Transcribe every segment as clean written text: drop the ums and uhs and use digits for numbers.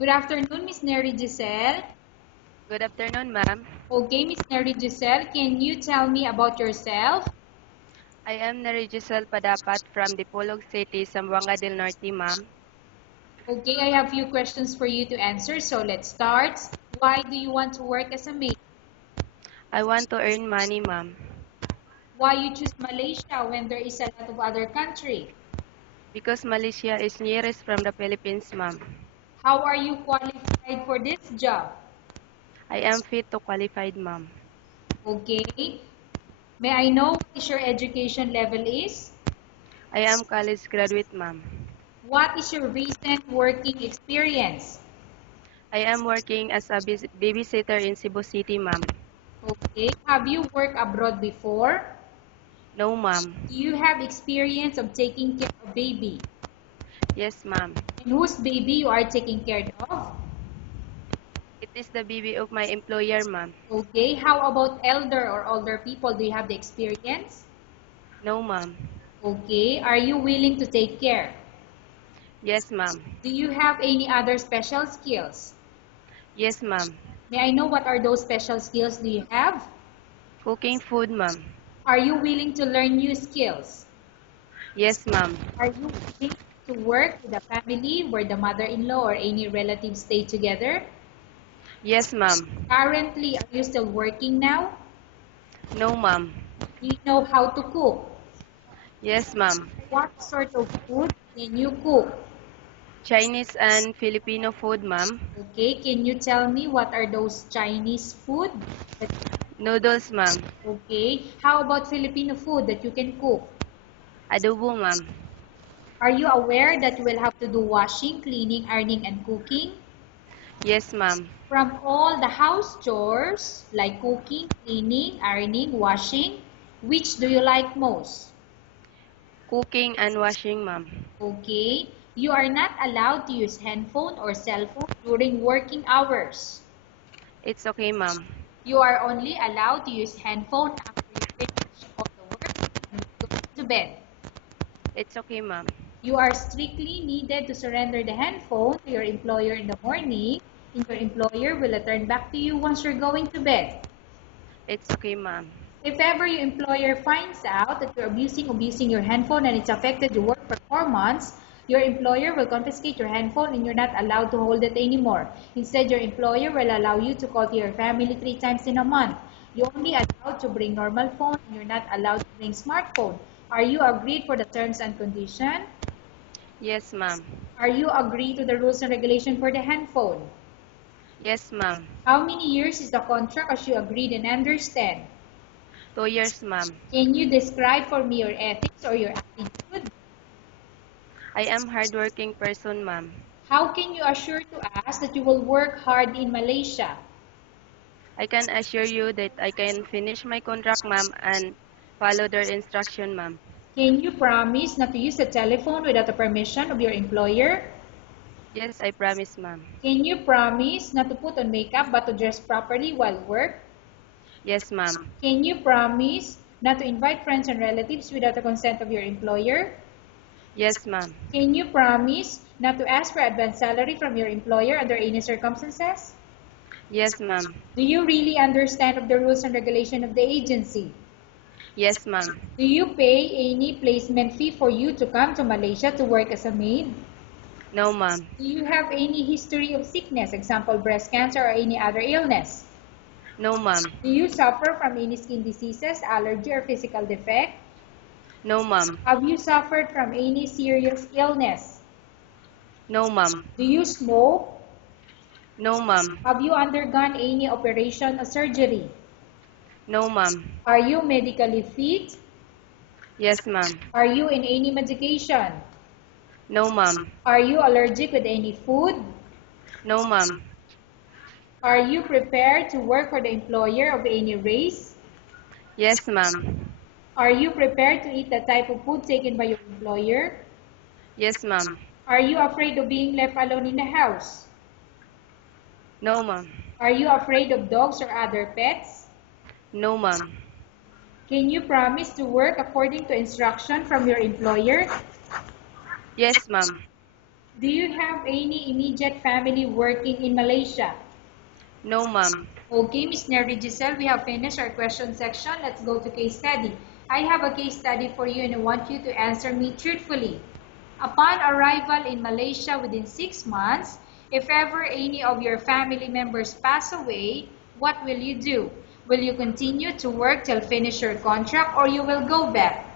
Good afternoon, Miss Neri Giselle. Good afternoon, ma'am. Okay, Miss Neri Giselle, can you tell me about yourself? I am Narigisel Padapat from Dipolog City, Zamboanga del Norte, ma'am. Okay, I have few questions for you to answer, so let's start. Why do you want to work as a maid? I want to earn money, ma'am, Why you choose Malaysia when there is a lot of other country? because Malaysia is nearest from the Philippines, ma'am. How are you qualified for this job? I am fit to qualified, ma'am. Okay. May I know what is your education level is? I am college graduate, ma'am. What is your recent working experience? I am working as a babysitter in Cebu City, ma'am. Okay. Have you worked abroad before? No, ma'am. Do you have experience of taking care of baby? Yes, ma'am. And whose baby you are taking care of? It is the baby of my employer, ma'am. Okay. How about elder or older people? Do you have the experience? No, ma'am. Okay. Are you willing to take care? Yes, ma'am. Do you have any other special skills? Yes, ma'am. May I know what are those special skills do you have? Cooking food, ma'am. Are you willing to learn new skills? Yes, ma'am. Are you willing to work with a family where the mother-in-law or any relatives stay together? Yes, ma'am. Currently, are you still working now? No, ma'am. Do you know how to cook? Yes, ma'am. What sort of food can you cook? Chinese and Filipino food, ma'am. Okay, can you tell me what are those Chinese food? Noodles, ma'am. Okay, how about Filipino food that you can cook? Adobo, ma'am. Are you aware that you will have to do washing, cleaning, ironing, and cooking? Yes, ma'am. From all the house chores, like cooking, cleaning, ironing, washing, which do you like most? Cooking and washing, ma'am. Okay, you are not allowed to use handphone or cell phone during working hours. It's okay, ma'am. You are only allowed to use handphone after you finish all the work and go to bed. It's okay, ma'am. You are strictly needed to surrender the handphone to your employer in the morning, and your employer will return back to you once you're going to bed. It's okay, ma'am. If ever your employer finds out that you're abusing your handphone and it's affected your work performance, your employer will confiscate your handphone and you're not allowed to hold it anymore. Instead, your employer will allow you to call to your family 3 times in a month. You're only allowed to bring normal phone and you're not allowed to bring smartphone. Are you agreed for the terms and condition? Yes, ma'am. Are you agreed to the rules and regulation for the handphone? Yes, ma'am. How many years is the contract as you agreed and understand? 2 years, ma'am. Can you describe for me your ethics or your attitude? I am hardworking person, ma'am. How can you assure to us that you will work hard in Malaysia? I can assure you that I can finish my contract, ma'am, and follow their instruction, ma'am. Can you promise not to use the telephone without the permission of your employer? Yes, I promise, ma'am. Can you promise not to put on makeup but to dress properly while work? Yes, ma'am. Can you promise not to invite friends and relatives without the consent of your employer? Yes, ma'am. Can you promise not to ask for advance salary from your employer under any circumstances? Yes, ma'am. Do you really understand of the rules and regulation of the agency? Yes, ma'am. Do you pay any placement fee for you to come to Malaysia to work as a maid? No, ma'am. Do you have any history of sickness, example breast cancer or any other illness? No, ma'am. Do you suffer from any skin diseases, allergy or physical defect? No, ma'am. Have you suffered from any serious illness? No, ma'am. Do you smoke? No, ma'am. Have you undergone any operation or surgery? No, ma'am. Are you medically fit? Yes, ma'am. Are you in any medication? No, ma'am. Are you allergic with any food? No, ma'am. Are you prepared to work for the employer of any race? Yes, ma'am. Are you prepared to eat the type of food taken by your employer? Yes, ma'am. Are you afraid of being left alone in the house? No, ma'am. Are you afraid of dogs or other pets? No, ma'am. Can you promise to work according to instruction from your employer? Yes, ma'am. Do you have any immediate family working in Malaysia? No, ma'am. Okay, Ms. Neri Giselle, we have finished our question section. Let's go to case study. I have a case study for you and I want you to answer me truthfully. Upon arrival in Malaysia within 6 months, if ever any of your family members pass away, what will you do? Will you continue to work till finish your contract or you will go back?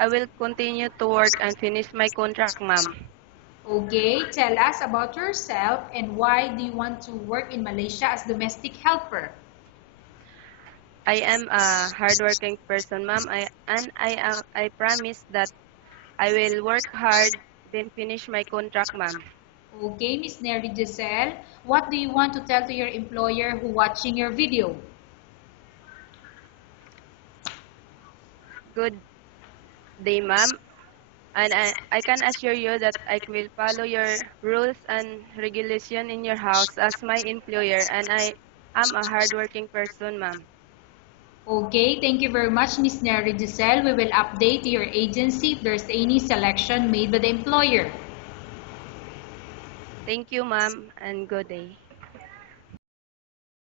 I will continue to work and finish my contract, ma'am. Okay, tell us about yourself and why do you want to work in Malaysia as domestic helper? I am a hardworking person, ma'am. I promise that I will work hard, then finish my contract, ma'am. Okay, Miss Neri Giselle, what do you want to tell to your employer who watching your video? Good day, ma'am. And I can assure you that I will follow your rules and regulation in your house as my employer, and I am a hardworking person, ma'am. Okay, thank you very much, Miss Neri Giselle. We will update your agency if there's any selection made by the employer. Thank you, ma'am, and good day.